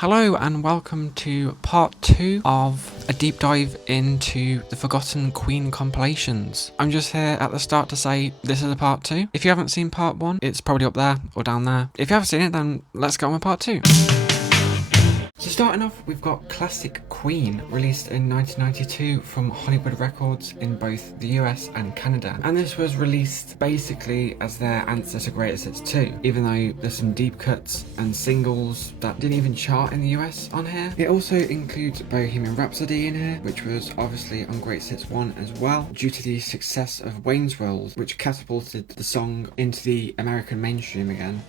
Hello and welcome to part 2 of a deep dive into the Forgotten Queen compilations. I'm just here at the start to say this is a part 2. If you haven't seen part 1, it's probably up there or down there. If you haven't seen it, then let's go on with part 2. So starting off, we've got Classic Queen, released in 1992 from Hollywood Records in both the US and Canada. And this was released basically as their answer to Greatest Hits 2, even though there's some deep cuts and singles that didn't even chart in the US on here. It also includes Bohemian Rhapsody in here, which was obviously on Greatest Hits 1 as well, due to the success of Wayne's World, which catapulted the song into the American mainstream again.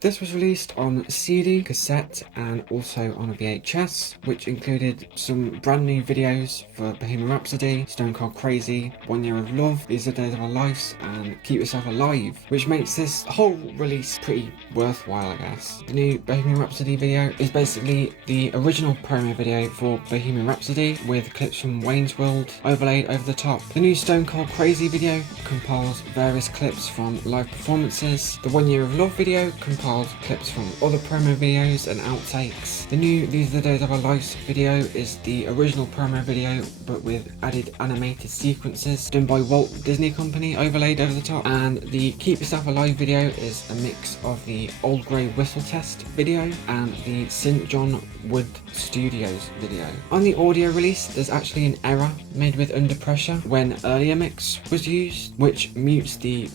This was released on CD, cassette, and also on a VHS, which included some brand new videos for Bohemian Rhapsody, Stone Cold Crazy, 1 Year of Love, These Are the Days of Our Lives, and Keep Yourself Alive, which makes this whole release pretty worthwhile, I guess. The new Bohemian Rhapsody video is basically the original promo video for Bohemian Rhapsody, with clips from Wayne's World overlaid over the top. The new Stone Cold Crazy video compiles various clips from live performances. The 1 Year of Love video compiles clips from other promo videos and outtakes. The new These Are the Days of Our Lives video is the original promo video but with added animated sequences done by Walt Disney Company overlaid over the top, and the Keep Yourself Alive video is a mix of the Old Grey Whistle Test video and the St. John Wood Studios video. On the audio release, there's actually an error made with Under Pressure when earlier mix was used, which mutes the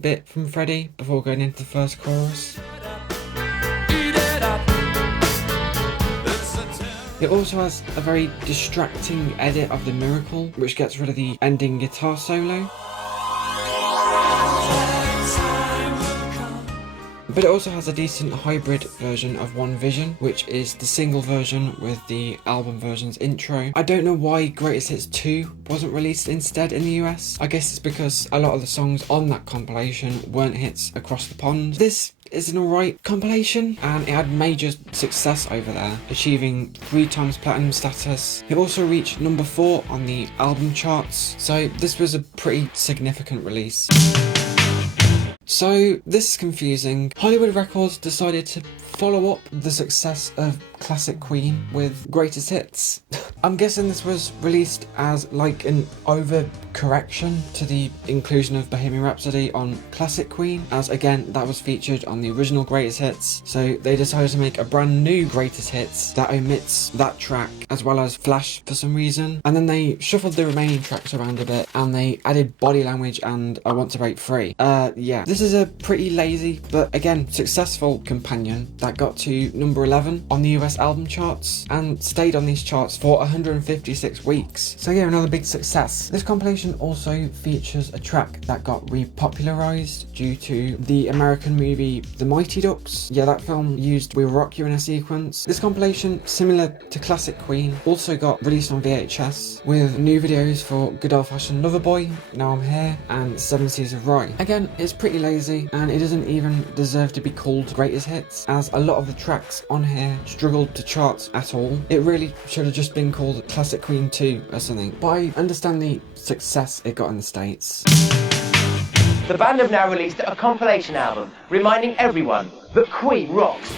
bit from Freddie before going into the first chorus. It also has a very distracting edit of The Miracle, which gets rid of the ending guitar solo. But it also has a decent hybrid version of One Vision, which is the single version with the album version's intro. I don't know why Greatest Hits 2 wasn't released instead in the US. I guess it's because a lot of the songs on that compilation weren't hits across the pond. This is an alright compilation, and it had major success over there, achieving 3 times platinum status. It also reached number 4 on the album charts, so this was a pretty significant release. So this is confusing. Hollywood Records decided to follow up the success of Classic Queen with Greatest Hits. I'm guessing this was released as like an overcorrection to the inclusion of Bohemian Rhapsody on Classic Queen, as again that was featured on the original Greatest Hits, so they decided to make a brand new Greatest Hits that omits that track as well as Flash for some reason, and then they shuffled the remaining tracks around a bit and they added Body Language and I Want to Break Free. Yeah, this is a pretty lazy but again successful companion that got to number 11 on the US album charts and stayed on these charts for 156 weeks. So yeah, another big success. This compilation also features a track that got repopularized due to the American movie The Mighty Ducks. Yeah, that film used We Will Rock You in a sequence. This compilation, similar to Classic Queen, also got released on VHS with new videos for Good Old Fashioned Loverboy, Now I'm Here, and 7 Seas of Rye. Again, it's pretty lazy and it doesn't even deserve to be called Greatest Hits, as a lot of the tracks on here struggled to chart at all. It really should have just been called Classic Queen 2 or something, but I understand the success it got in the States. The band have now released a compilation album reminding everyone that Queen rocks.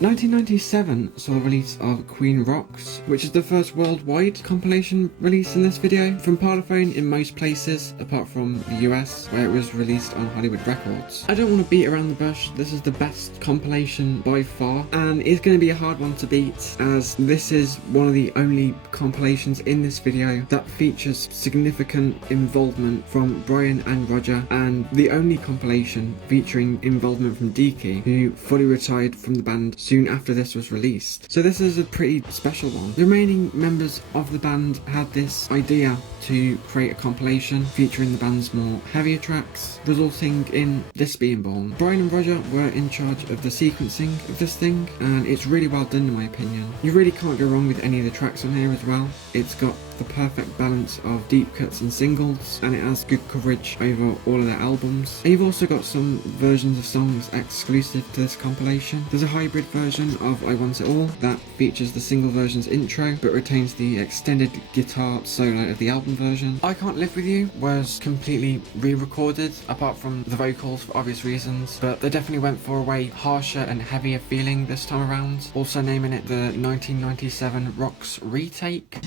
1997 saw the release of Queen Rocks, which is the first worldwide compilation release in this video, from Parlophone in most places apart from the US where it was released on Hollywood Records. I don't want to beat around the bush, this is the best compilation by far, and it's going to be a hard one to beat, as this is one of the only compilations in this video that features significant involvement from Brian and Roger, and the only compilation featuring involvement from Deaky, who fully retired from the band soon after this was released. So this is a pretty special one. The remaining members of the band had this idea to create a compilation featuring the band's more heavier tracks, resulting in this being born. Brian and Roger were in charge of the sequencing of this thing, and it's really well done in my opinion. You really can't go wrong with any of the tracks on here as well. It's got the perfect balance of deep cuts and singles, and it has good coverage over all of their albums. And you've also got some versions of songs exclusive to this compilation. There's a hybrid version of I Want It All that features the single version's intro but retains the extended guitar solo of the album version. I Can't Live With You was completely re-recorded apart from the vocals for obvious reasons, but they definitely went for a way harsher and heavier feeling this time around, also naming it the 1997 Rocks retake.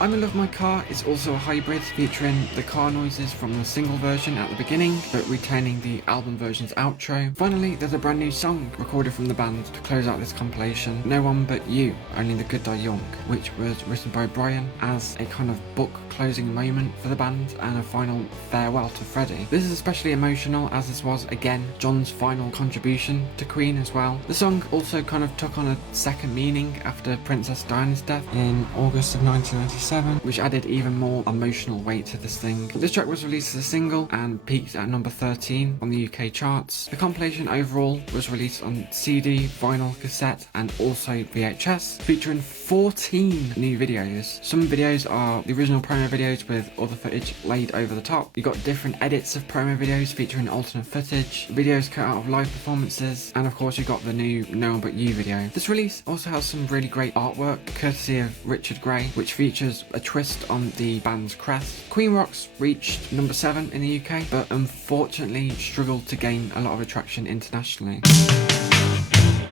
I'm in Love My Car is also a hybrid, featuring the car noises from the single version at the beginning, but retaining the album version's outro. Finally, there's a brand new song recorded from the band to close out this compilation, No One But You, Only the Good Die Young, which was written by Brian as a kind of book closing moment for the band and a final farewell to Freddie. This is especially emotional as this was, again, John's final contribution to Queen as well. The song also kind of took on a second meaning after Princess Diana's death in August of 1997. Which added even more emotional weight to this thing. This track was released as a single and peaked at number 13 on the UK charts. The compilation overall was released on CD, vinyl, cassette and also VHS, featuring 14 new videos. Some videos are the original promo videos with other footage laid over the top. You got different edits of promo videos featuring alternate footage, videos cut out of live performances, and of course you got the new No One But You video. This release also has some really great artwork courtesy of Richard Gray, which features a twist on the band's crest. Queen Rocks reached number 7 in the UK, but unfortunately struggled to gain a lot of attraction internationally.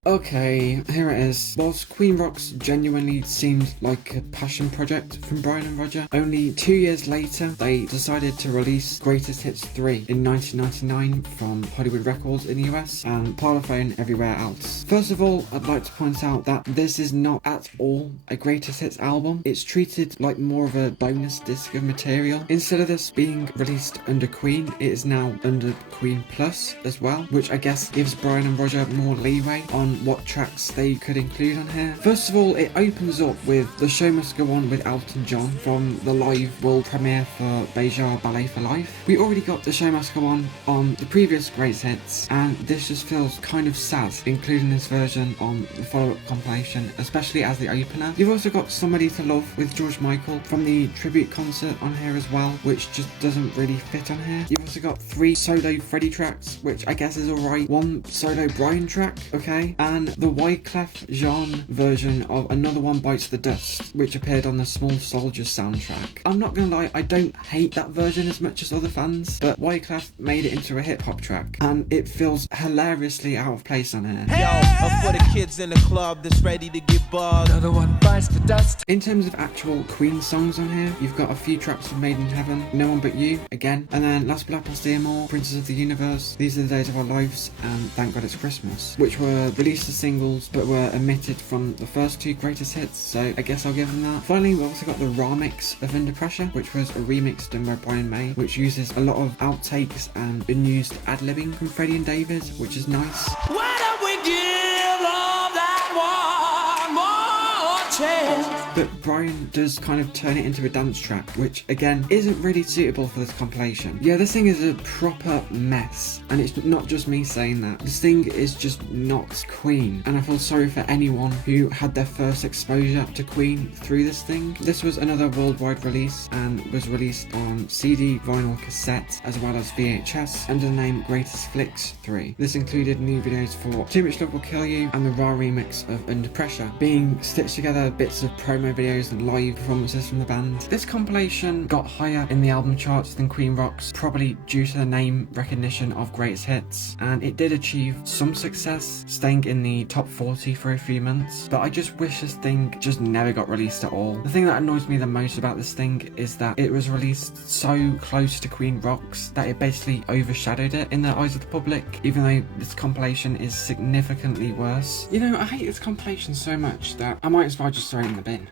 Okay, here it is. Whilst Queen Rocks genuinely seemed like a passion project from Brian and Roger, only 2 years later they decided to release Greatest Hits 3 in 1999 from Hollywood Records in the US and Parlophone everywhere else. First of all, I'd like to point out that this is not at all a Greatest Hits album. It's treated like more of a bonus disc of material. Instead of this being released under Queen, it is now under Queen Plus as well, which I guess gives Brian and Roger more leeway on what tracks they could include on here. First of all, it opens up with The Show Must Go On with Elton John from the live world premiere for Beja Ballet for Life. We already got The Show Must Go On the previous Greatest Hits, and this just feels kind of sad including this version on the follow-up compilation, especially as the opener. You've also got Somebody to Love with George Michael from the tribute concert on here as well, which just doesn't really fit on here. You've also got 3 solo Freddie tracks, which I guess is alright, 1 solo Brian track, okay, and the Wyclef Jean version of Another One Bites the Dust, which appeared on the Small Soldiers soundtrack. I'm not gonna lie, I don't hate that version as much as other fans, but Wyclef made it into a hip-hop track, and it feels hilariously out of place on here. Yo, for the kids in the club that's ready to get bugged. Another one bites the dust. In terms of actual Queen songs on here, you've got a few tracks from Made in Heaven, No One But You, again, and then Last Black and Steer More, Princes of the Universe, These Are the Days of Our Lives, and Thank God It's Christmas, which were released as singles but were omitted from the first 2 Greatest Hits, so I guess I'll give them that. Finally, we also got the raw mix of Under Pressure, which was a remix done by Brian May, which uses a lot of outtakes and unused ad-libbing from Freddie and David, which is nice. Why don't we give love that one more chance? But Brian does kind of turn it into a dance track, which again isn't really suitable for this compilation. Yeah, this thing is a proper mess, and it's not just me saying that. This thing is just not Queen, and I feel sorry for anyone who had their first exposure to Queen through this thing. This was another worldwide release and was released on CD, vinyl, cassette, as well as VHS under the name Greatest Flicks 3. This included new videos for Too Much Love Will Kill You and the raw remix of Under Pressure, being stitched together bits of promo videos and live performances from the band. This compilation got higher in the album charts than Queen Rocks, probably due to the name recognition of Greatest Hits, and it did achieve some success, staying in the top 40 for a few months, but I just wish this thing just never got released at all. The thing that annoys me the most about this thing is that it was released so close to Queen Rocks that it basically overshadowed it in the eyes of the public, even though this compilation is significantly worse. You know, I hate this compilation so much that I might as well just throw it in the bin.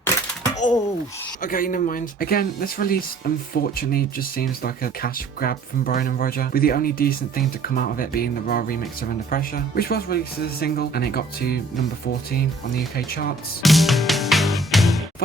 Oh, okay, never mind. Again, this release unfortunately just seems like a cash grab from Brian and Roger, with the only decent thing to come out of it being the raw remix of Under Pressure, which was released as a single and it got to number 14 on the UK charts.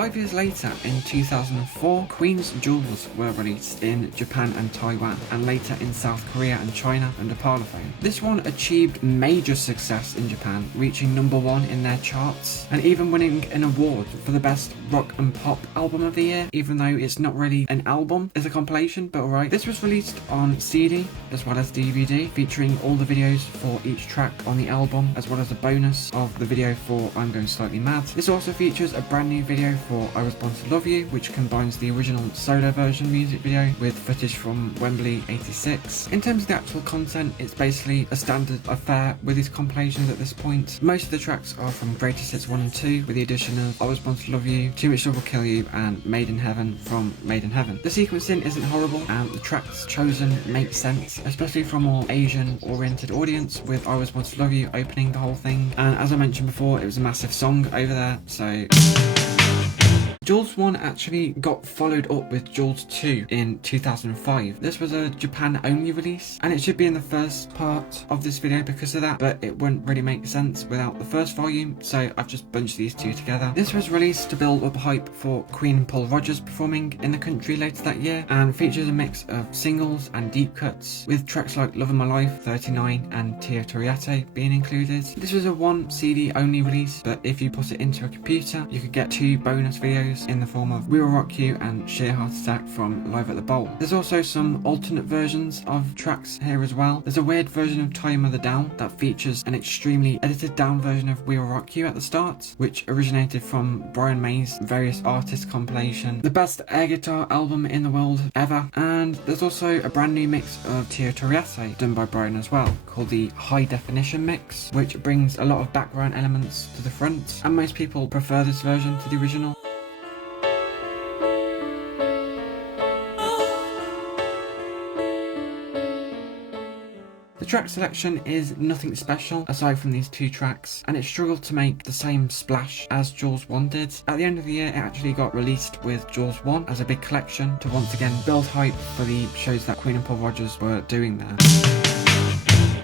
5 years later, in 2004, Queen's Jewels were released in Japan and Taiwan, and later in South Korea and China under Parlophone. This one achieved major success in Japan, reaching #1 in their charts, and even winning an award for the best rock and pop album of the year, even though it's not really an album, it's a compilation, but alright. This was released on CD as well as DVD, featuring all the videos for each track on the album, as well as a bonus of the video for I'm Going Slightly Mad. This also features a brand new video for I Was Born to Love You, which combines the original solo version music video with footage from Wembley '86. In terms of the actual content, it's basically a standard affair with these compilations at this point. Most of the tracks are from Greatest Hits 1 and 2, with the addition of I Was Born to Love You, Too Much Love Will Kill You, and Made in Heaven from Made in Heaven. The sequencing isn't horrible, and the tracks chosen make sense, especially for a more Asian-oriented audience, with I Was Born to Love You opening the whole thing. And as I mentioned before, it was a massive song over there, so... Jewels 1 actually got followed up with Jewels 2 in 2005. This was a Japan only release, and it should be in the first part of this video because of that, but it wouldn't really make sense without the first volume, so I've just bunched these two together. This was released to build up hype for Queen and Paul Rodgers performing in the country later that year, and features a mix of singles and deep cuts, with tracks like Love of My Life, 39 and Tio Toriate being included. This was a 1 CD only release, but if you put it into a computer, you could get 2 bonus videos in the form of We Will Rock You and Sheer Heart Attack from Live at the Bowl. There's also some alternate versions of tracks here as well. There's a weird version of Tie Your Mother Down that features an extremely edited down version of We Will Rock You at the start, which originated from Brian May's Various Artists compilation, the best air guitar album in the world ever. And there's also a brand new mix of Tio Toriate done by Brian as well, called the High Definition Mix, which brings a lot of background elements to the front, and most people prefer this version to the original. The track selection is nothing special aside from these 2 tracks, and it struggled to make the same splash as Jewels 1 did. At the end of the year, it actually got released with Jewels 1 as a big collection to once again build hype for the shows that Queen and Paul Rodgers were doing there.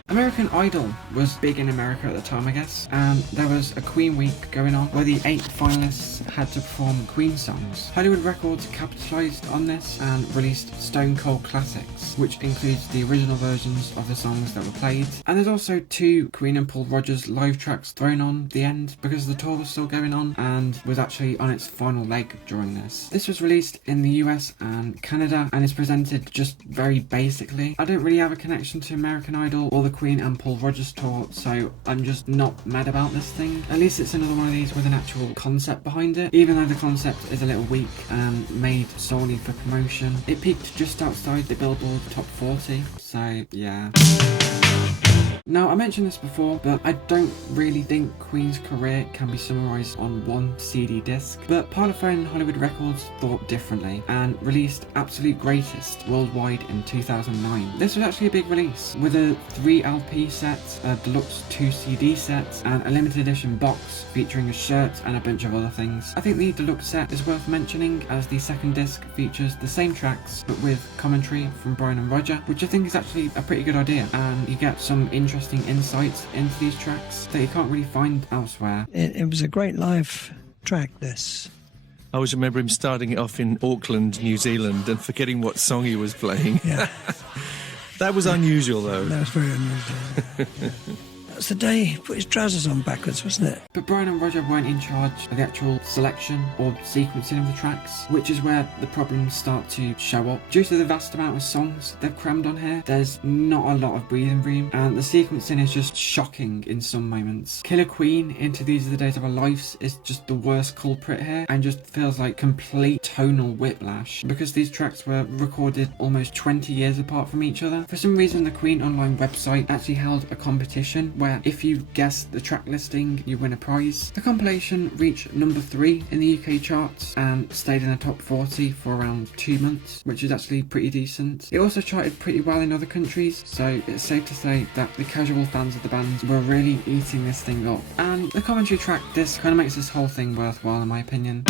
American Idol was big in America at the time, I guess, and there was a Queen week going on where the 8 finalists had to perform Queen songs. Hollywood Records capitalised on this and released Stone Cold Classics, which includes the original versions of the songs that were played. And there's also 2 Queen and Paul Rodgers live tracks thrown on the end because the tour was still going on and was actually on its final leg during this. This was released in the US and Canada and is presented just very basically. I don't really have a connection to American Idol or the Queen and Paul Rodgers tour, so I'm just not mad about this thing. At least it's another one of these with an actual concept behind it, even though the concept is a little weak and made solely for promotion. It peaked just outside the Billboard Top 40, so yeah. Now, I mentioned this before, but I don't really think Queen's career can be summarised on 1 CD disc, but Parlophone and Hollywood Records thought differently and released Absolute Greatest worldwide in 2009. This was actually a big release, with a 3 LP set, a deluxe 2 CD set, and a limited edition box featuring a shirt and a bunch of other things. I think the deluxe set is worth mentioning, as the second disc features the same tracks but with commentary from Brian and Roger, which I think is actually a pretty good idea, and you get some interesting insights into these tracks that you can't really find elsewhere. It was a great live track, this. I always remember him starting it off in Auckland, New Zealand, and forgetting what song he was playing. Yeah. That was unusual, though. That was very unusual. That's the day he put his trousers on backwards, wasn't it? But Brian and Roger weren't in charge of the actual selection or sequencing of the tracks, which is where the problems start to show up. Due to the vast amount of songs they've crammed on here, there's not a lot of breathing room, and the sequencing is just shocking in some moments. Killer Queen into These Are the Days of Our Lives is just the worst culprit here, and just feels like complete tonal whiplash, because these tracks were recorded almost 20 years apart from each other. For some reason, the Queen Online website actually held a competition where if you guessed the track listing, you win a prize. The compilation reached number 3 in the UK charts and stayed in the top 40 for around 2 months, which is actually pretty decent. It also charted pretty well in other countries, so it's safe to say that the casual fans of the band were really eating this thing up. And the commentary track, this kind of makes this whole thing worthwhile in my opinion.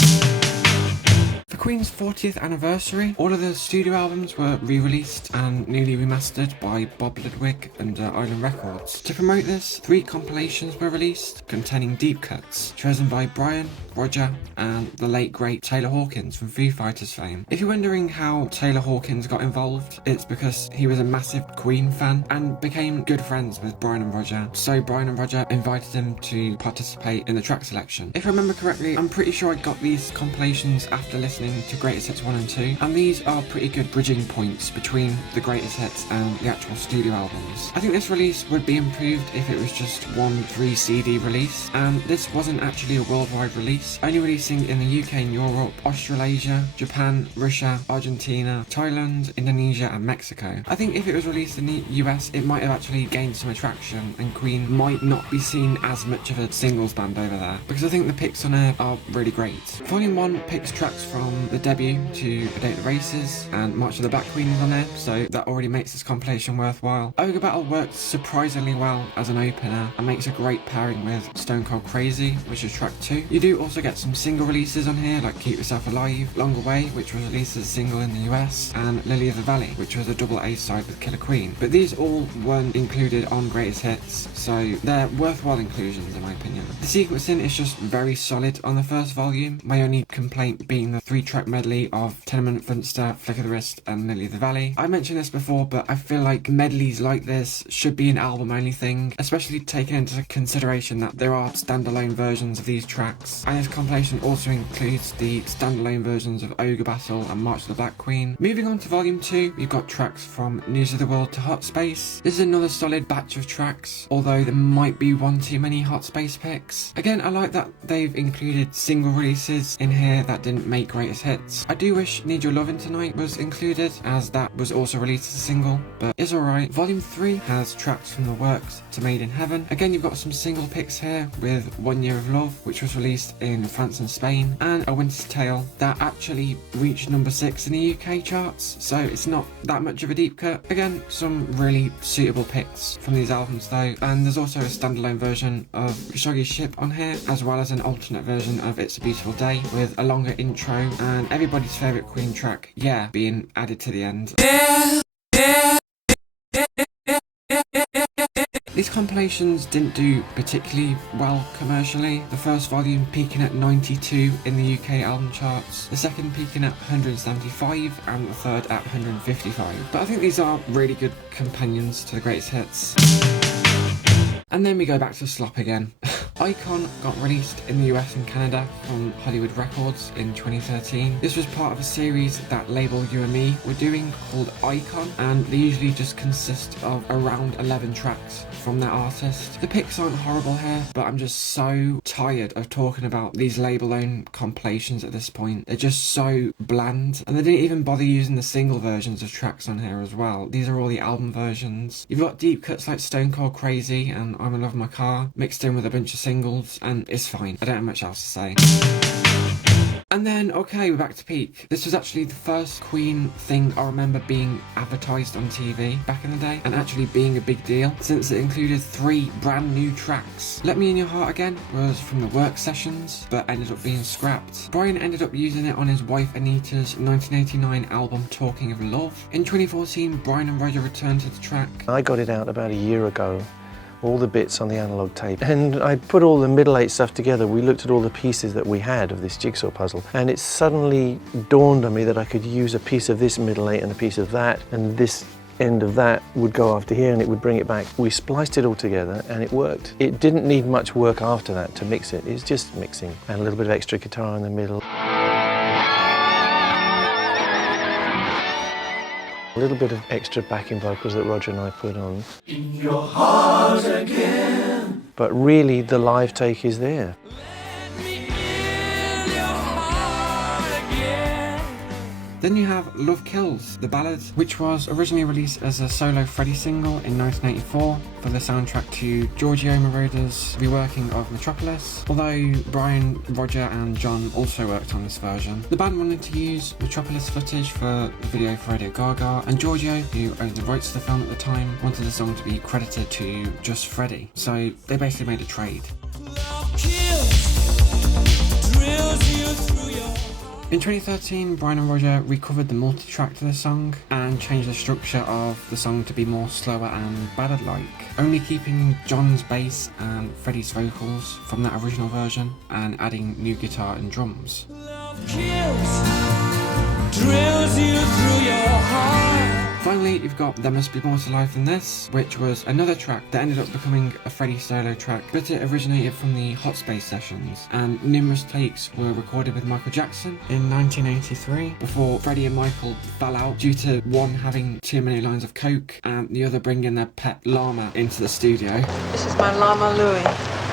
For Queen's 40th anniversary, all of the studio albums were re-released and newly remastered by Bob Ludwig and Island Records. To promote this, 3 compilations were released containing deep cuts, chosen by Brian, Roger, and the late great Taylor Hawkins from Foo Fighters fame. If you're wondering how Taylor Hawkins got involved, it's because he was a massive Queen fan and became good friends with Brian and Roger, so Brian and Roger invited him to participate in the track selection. If I remember correctly, I'm pretty sure I got these compilations after listening to Greatest Hits 1 and 2, and these are pretty good bridging points between the Greatest Hits and the actual studio albums. I think this release would be improved if it was just one 3 CD release, and this wasn't actually a worldwide release, only releasing in the UK and Europe, Australasia, Japan, Russia, Argentina, Thailand, Indonesia and Mexico. I think if it was released in the US, it might have actually gained some attraction and Queen might not be seen as much of a singles band over there, because I think the picks on here are really great. Volume 1 picks tracks from the debut to A Day at the Races, and March of the Black Queen is on there, so that already makes this compilation worthwhile. Ogre Battle works surprisingly well as an opener and makes a great pairing with Stone Cold Crazy, which is track 2. You do also get some single releases on here, like Keep Yourself Alive, Longer Way, which was released as a single in the US, and Lily of the Valley, which was a double A side with Killer Queen. But these all weren't included on Greatest Hits, so they're worthwhile inclusions in my opinion. The sequencing is just very solid on the first volume, my only complaint being the 3-track medley of Tenement, Funster, Flick of the Wrist and Lily of the Valley. I mentioned this before, but I feel like medleys like this should be an album only thing, especially taking into consideration that there are standalone versions of these tracks, and this compilation also includes the standalone versions of Ogre Battle and March of the Black Queen. Moving on to volume 2, you've got tracks from News of the World to Hot Space. This is another solid batch of tracks, although there might be one too many Hot Space picks. Again, I like that they've included single releases in here that didn't make Greatest Hits. I do wish Need Your Lovin' Tonight was included, as that was also released as a single, but it's alright. Volume 3 has tracks from The Works to Made in Heaven. Again, you've got some single picks here with 1 Year of Love, which was released in France and Spain, and A Winter's Tale that actually reached number 6 in the UK charts, so it's not that much of a deep cut. Again, some really suitable picks from these albums though, and there's also a standalone version of Khashoggi's Ship on here, as well as an alternate version of It's a Beautiful Day with a longer intro and everybody's favourite Queen track, Yeah, being added to the end. These compilations didn't do particularly well commercially, the first volume peaking at 92 in the UK album charts, the second peaking at 175 and the third at 155. But I think these are really good companions to the Greatest Hits. And then we go back to slop again. Icon got released in the US and Canada from Hollywood Records in 2013. This was part of a series that Label You and Me were doing called Icon, and they usually just consist of around 11 tracks from that artist. The picks aren't horrible here, but I'm just so tired of talking about these label-owned compilations at this point. They're just so bland, and they didn't even bother using the single versions of tracks on here as well. These are all the album versions. You've got deep cuts like Stone Cold Crazy and I'm in Love with My Car mixed in with a bunch of singles, and it's fine. I don't have much else to say. And then, okay, we're back to peak. This was actually the first Queen thing I remember being advertised on TV back in the day, and actually being a big deal, since it included 3 brand new tracks. Let Me In Your Heart Again was from the work sessions, but ended up being scrapped. Brian ended up using it on his wife Anita's 1989 album Talking of Love. In 2014, Brian and Roger returned to the track. I got it out about a year ago, all the bits on the analogue tape, and I put all the middle 8 stuff together. We looked at all the pieces that we had of this jigsaw puzzle, and it suddenly dawned on me that I could use a piece of this middle 8 and a piece of that, and this end of that would go after here and it would bring it back. We spliced it all together and it worked. It didn't need much work after that to mix it. It's just mixing and a little bit of extra guitar in the middle. A little bit of extra backing vocals that Roger and I put on. In your heart again. But really the live take is there. Then you have Love Kills, the ballad, which was originally released as a solo Freddie single in 1984 for the soundtrack to Giorgio Moroder's reworking of Metropolis, although Brian, Roger and John also worked on this version. The band wanted to use Metropolis footage for the video for Radio Gaga, and Giorgio, who owned the rights to the film at the time, wanted the song to be credited to just Freddie, so they basically made a trade. In 2013, Brian and Roger recovered the multi-track to the song and changed the structure of the song to be more slower and ballad-like, only keeping John's bass and Freddie's vocals from that original version and adding new guitar and drums. Love kills, drills you through your heart. Finally, you've got There Must Be More to Life Than This, which was another track that ended up becoming a Freddie solo track, but it originated from the Hot Space sessions, and numerous takes were recorded with Michael Jackson in 1983, before Freddie and Michael fell out due to one having too many lines of coke and the other bringing their pet llama into the studio. This is my llama Louie.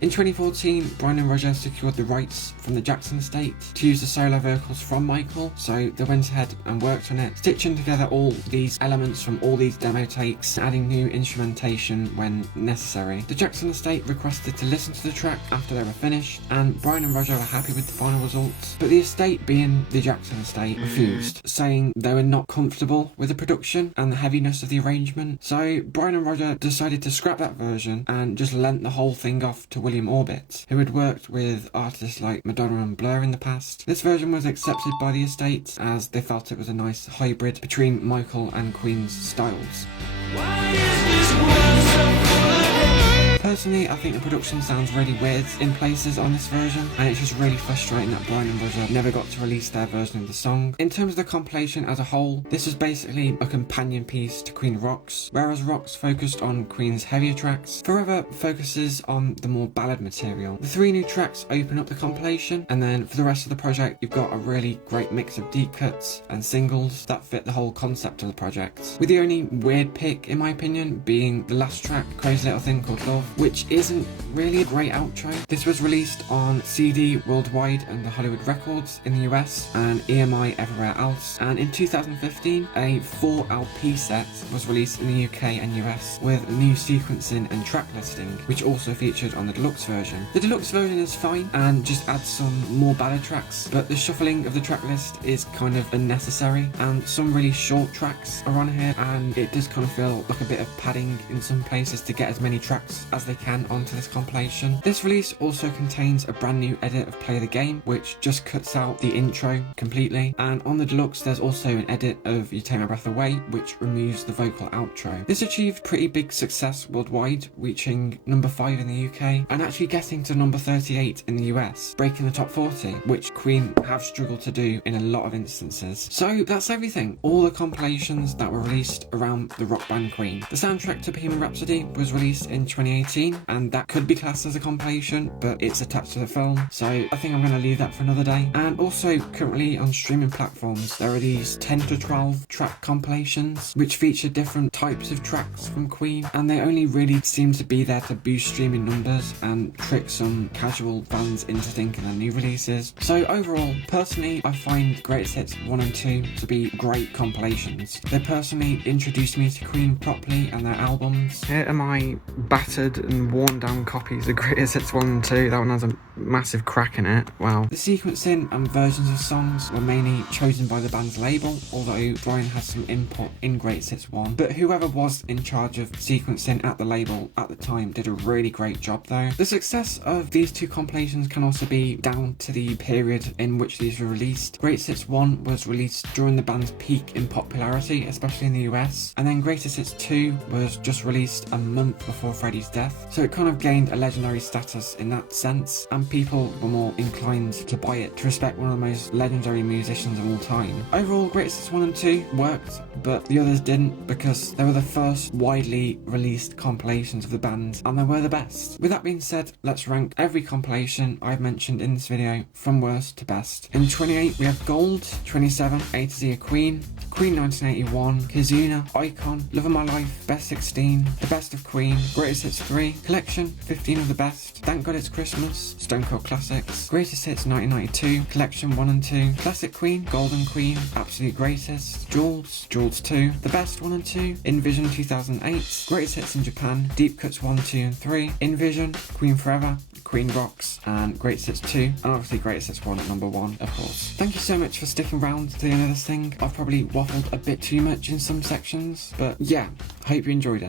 In 2014, Brian and Roger secured the rights from the Jackson estate to use the solo vocals from Michael, so they went ahead and worked on it, stitching together all these elements from all these demo takes, adding new instrumentation when necessary. The Jackson estate requested to listen to the track after they were finished, and Brian and Roger were happy with the final results, but the estate, being the Jackson estate, refused, saying they were not comfortable with the production and the heaviness of the arrangement. So Brian and Roger decided to scrap that version and just lent the whole thing off to William Orbit, who had worked with artists like Madonna and Blur in the past. This version was accepted by the estate as they felt it was a nice hybrid between Michael and Queen's styles. Why is this world so full of hate? Personally, I think the production sounds really weird in places on this version, and it's just really frustrating that Brian and Roger never got to release their version of the song. In terms of the compilation as a whole, this was basically a companion piece to Queen Rocks, whereas Rocks focused on Queen's heavier tracks, Forever focuses on the more ballad material. The 3 new tracks open up the compilation, and then for the rest of the project you've got a really great mix of deep cuts and singles that fit the whole concept of the project, with the only weird pick in my opinion being the last track, Crazy Little Thing Called Love, which isn't really a great outro. This was released on CD worldwide under Hollywood Records in the US and EMI everywhere else, and in 2015 a 4 LP set was released in the UK and US with new sequencing and track listing, which also featured on the deluxe version. The deluxe version is fine and just adds some more ballad tracks, but the shuffling of the track list is kind of unnecessary, and some really short tracks are on here, and it does kind of feel like a bit of padding in some places to get as many tracks as they can onto this compilation. This release also contains a brand new edit of Play the Game, which just cuts out the intro completely, and on the deluxe there's also an edit of You Take My Breath Away, which removes the vocal outro. This achieved pretty big success worldwide, reaching number 5 in the UK and actually getting to number 38 in the US, breaking the top 40, which Queen have struggled to do in a lot of instances. So that's everything, all the compilations that were released around the rock band Queen. The soundtrack to Bohemian Rhapsody was released in 2018, and that could be classed as a compilation, but it's attached to the film, so I think I'm going to leave that for another day. And also currently on streaming platforms there are these 10 to 12 track compilations which feature different types of tracks from Queen, and they only really seem to be there to boost streaming numbers and trick some casual fans into thinking they're new releases. So overall, personally I find Greatest Hits 1 and 2 to be great compilations. They personally introduced me to Queen properly and their albums. Here are my battered and worn down copies of Greatest Hits 1 and 2. That one has a massive crack in it. Wow. The sequencing and versions of songs were mainly chosen by the band's label, although Brian has some input in Greatest Hits 1, but whoever was in charge of sequencing at the label at the time did a really great job though. The success of these 2 compilations can also be down to the period in which these were released. Greatest Hits 1 was released during the band's peak in popularity, especially in the US, and then Greatest Hits 2 was just released a month before Freddie's death, so it kind of gained a legendary status in that sense, and people were more inclined to buy it to respect one of the most legendary musicians of all time. Overall, Greatest Hits 1 and 2 worked, but the others didn't, because they were the first widely released compilations of the band, and they were the best. With that being said, let's rank every compilation I've mentioned in this video from worst to best. In 28 we have Gold, 27 A to Z of Queen, Queen 1981, Kizuna, Icon, Love of My Life, Best 16, The Best of Queen, Greatest Hits 3, Collection, 15 of the Best, Thank God It's Christmas, Stone Cold Classics, Greatest Hits 1992, Collection 1 and 2, Classic Queen, Golden Queen, Absolute Greatest, Jules, Jules 2, The Best 1 and 2, Envision 2008, Greatest Hits in Japan, Deep Cuts 1, 2 and 3, Envision, Queen Forever, Queen Rocks, and Greatest Hits 2, and obviously Greatest Hits 1 at number 1, of course. Thank you so much for sticking around to the end of this thing. I've probably waffled a bit too much in some sections, but yeah, I hope you enjoyed it.